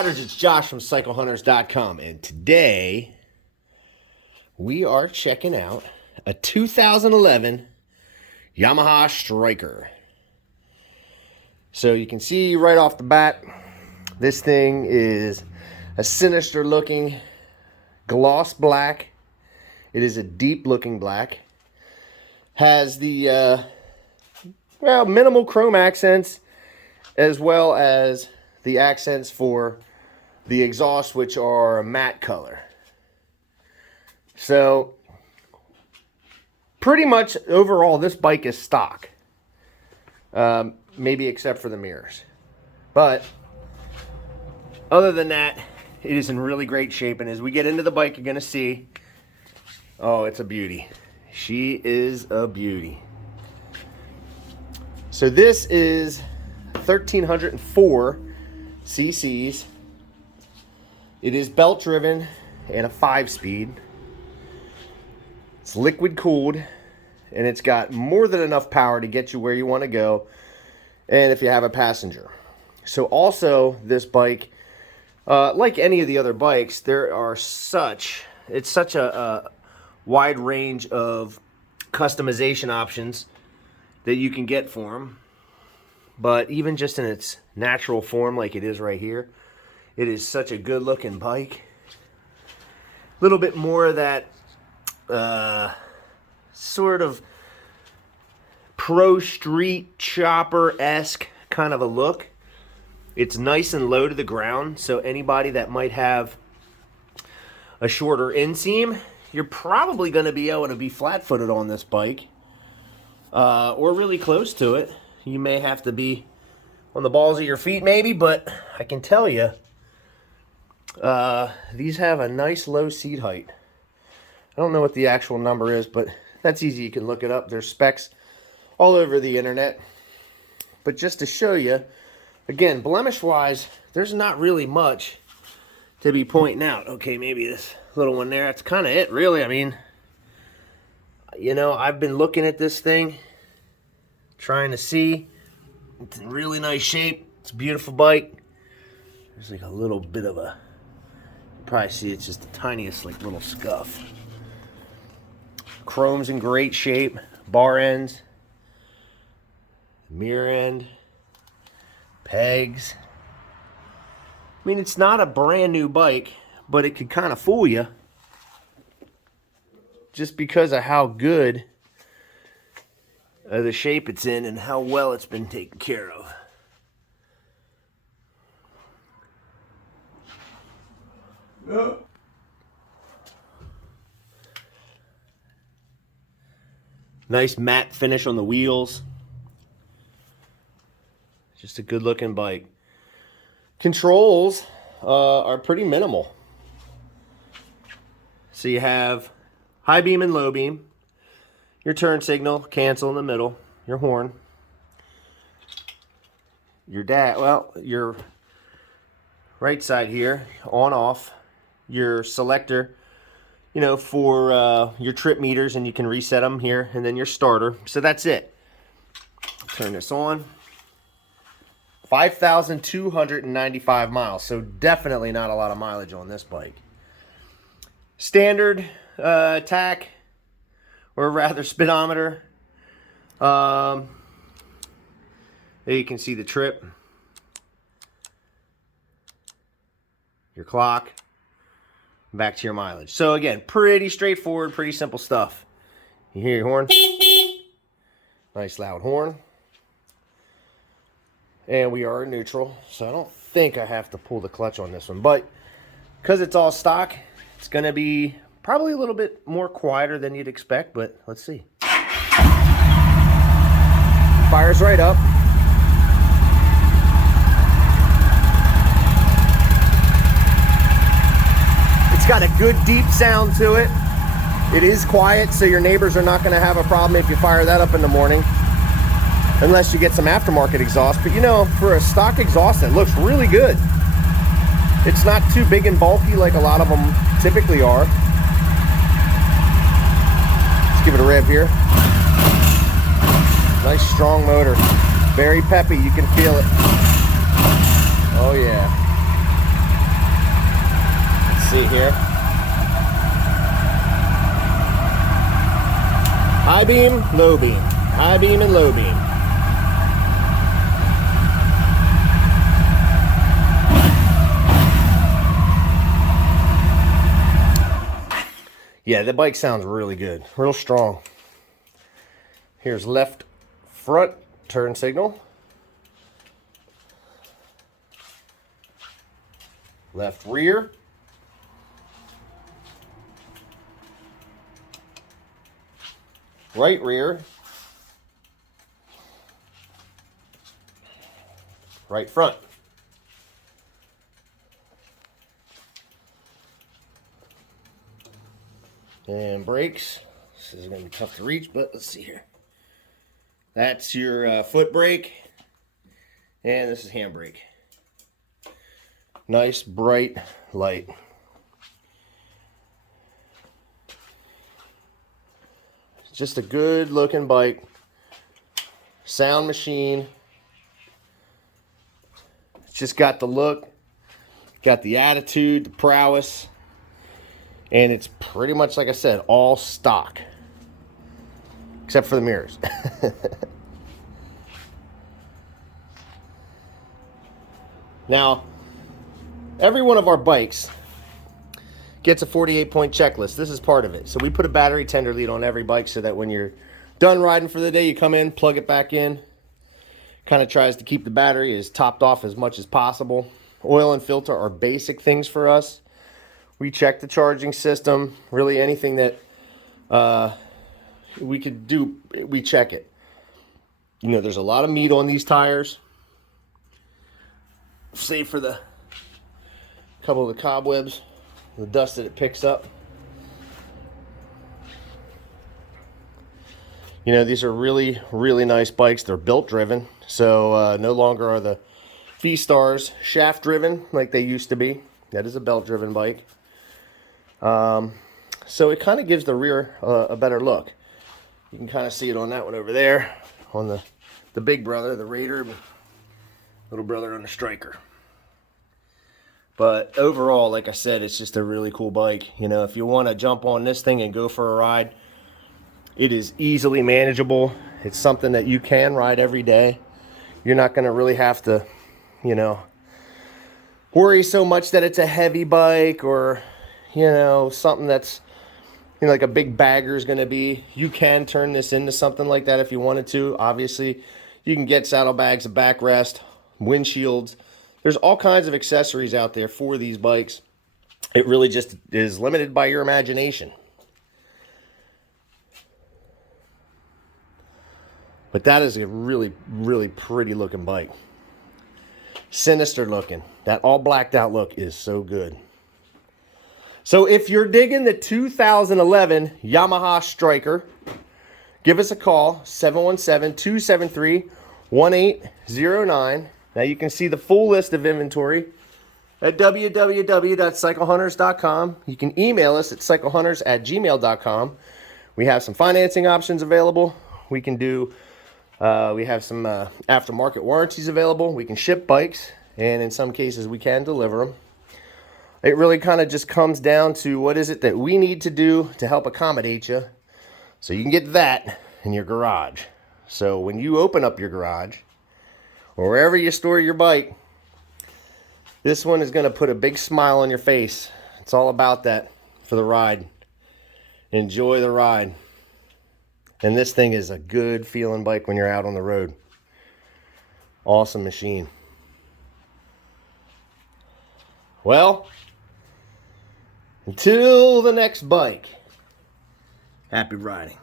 Riders, it's Josh from CycleHunters.com, and today we are checking out a 2011 Yamaha Stryker. So you can see right off the bat, this thing is a sinister looking gloss black. It is a deep looking black. Has the minimal chrome accents, as well as the accents for the exhaust, which are a matte color. So pretty much overall this bike is stock, maybe except for the mirrors, but other than that it is in really great shape. And as we get into the bike, you're gonna see, oh, it's a beauty. She is a beauty. So this is 1304 cc's. It is belt driven and a 5-speed. It's liquid cooled, and it's got more than enough power to get you where you want to go, and if you have a passenger. So also this bike, like any of the other bikes, it's such a wide range of customization options that you can get for them. But even just in its natural form, like it is right here, it is such a good looking bike. A little bit more of that sort of pro street chopper-esque kind of a look. It's nice and low to the ground, so anybody that might have a shorter inseam, you're probably going to be able to be flat-footed on this bike, or really close to it. You may have to be on the balls of your feet maybe, but I can tell you, these have a nice low seat height. I don't know what the actual number is, but that's easy. You can look it up. There's specs all over the internet. But just to show you, again, blemish-wise, there's not really much to be pointing out. Okay, maybe this little one there, that's kind of it, really. I mean, you know, I've been looking at this thing, trying to see. It's in really nice shape. It's a beautiful bike. There's like a little bit of a, you probably see it's just the tiniest like little scuff. Chrome's in great shape. Bar ends, mirror end, pegs. I mean, it's not a brand new bike, but it could kind of fool you just because of how good the shape it's in and how well it's been taken care of. Nice matte finish on the wheels. Just a good looking bike. Controls are pretty minimal. So you have high beam and low beam, your turn signal, cancel in the middle, your horn, your right side here, on off, your selector, you know, for your trip meters, and you can reset them here, and then your starter. So that's it. Turn this on. 5,295 miles, so definitely not a lot of mileage on this bike. Standard tach, or rather speedometer. There you can see the trip, your clock, back to your mileage. So again, pretty straightforward, pretty simple stuff. You hear your horn? Nice loud horn. And we are in neutral, so I don't think I have to pull the clutch on this one, but because it's all stock, it's going to be probably a little bit more quieter than you'd expect, but let's see. Fires right up. It's got a good deep sound to it. It is quiet, so your neighbors are not going to have a problem if you fire that up in the morning, unless you get some aftermarket exhaust. But you know, for a stock exhaust, it looks really good. It's not too big and bulky like a lot of them typically are. Let's give it a rev here. Nice strong motor. Very peppy, you can feel it. Oh yeah. see here. High beam, low beam. High beam and low beam. Yeah, the bike sounds really good. Real strong. Here's left front turn signal. Left rear. Right rear. Right front. And brakes. This is going to be tough to reach, but let's see here. That's your foot brake. And this is handbrake. Nice, bright light. It's just a good looking bike. Sound machine. It's just got the look, got the attitude, the prowess. And it's pretty much, like I said, all stock. Except for the mirrors. Now, every one of our bikes gets a 48-point checklist. This is part of it. So we put a battery tender lead on every bike so that when you're done riding for the day, you come in, plug it back in. Kind of tries to keep the battery as topped off as much as possible. Oil and filter are basic things for us. We check the charging system. Really anything that we could do, we check it. You know, there's a lot of meat on these tires. Save for the couple of the cobwebs, the dust that it picks up. You know, these are really, really nice bikes. They're built driven, so no longer are the V-Stars shaft driven like they used to be. That is a belt driven bike. So it kind of gives the rear a better look. You can kind of see it on that one over there, on the big brother, the Raider, little brother on the Stryker. But overall, like I said, it's just a really cool bike. You know, if you want to jump on this thing and go for a ride, it is easily manageable. It's something that you can ride every day. You're not going to really have to, you know, worry so much that it's a heavy bike or, you know, something that's, you know, like a big bagger is going to be. You can turn this into something like that if you wanted to. Obviously, you can get saddlebags, a backrest, windshields. There's all kinds of accessories out there for these bikes. It really just is limited by your imagination. But that is a really, really pretty looking bike. Sinister looking. That all blacked out look is so good. So if you're digging the 2011 Yamaha Stryker, give us a call, 717-273-1809. Now you can see the full list of inventory at www.cyclehunters.com. You can email us at cyclehunters@gmail.com. We have some financing options available. We can do, we have some aftermarket warranties available. We can ship bikes, and in some cases we can deliver them. It really kind of just comes down to what is it that we need to do to help accommodate you so you can get that in your garage. So when you open up your garage or wherever you store your bike, this one is going to put a big smile on your face. It's all about that for the ride. Enjoy the ride. And this thing is a good feeling bike when you're out on the road. Awesome machine. Well, until the next bike, happy riding.